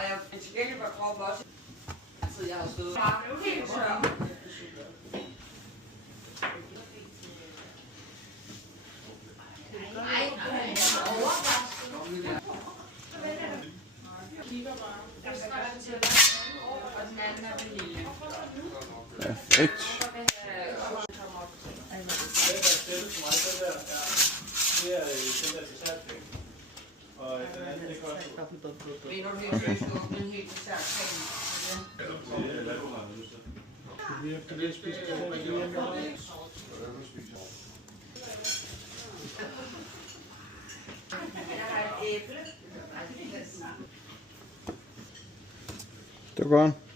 Og jeg til gengæld var kroppen også. Så jeg har stået helt tør. Perfekt. Det er den der dessertpenge. Og den anden, det koster. Mener du helt seriøst, du åbner en helt dessertpenge? Kan vi spise det? Jeg har et æble. Det var godt.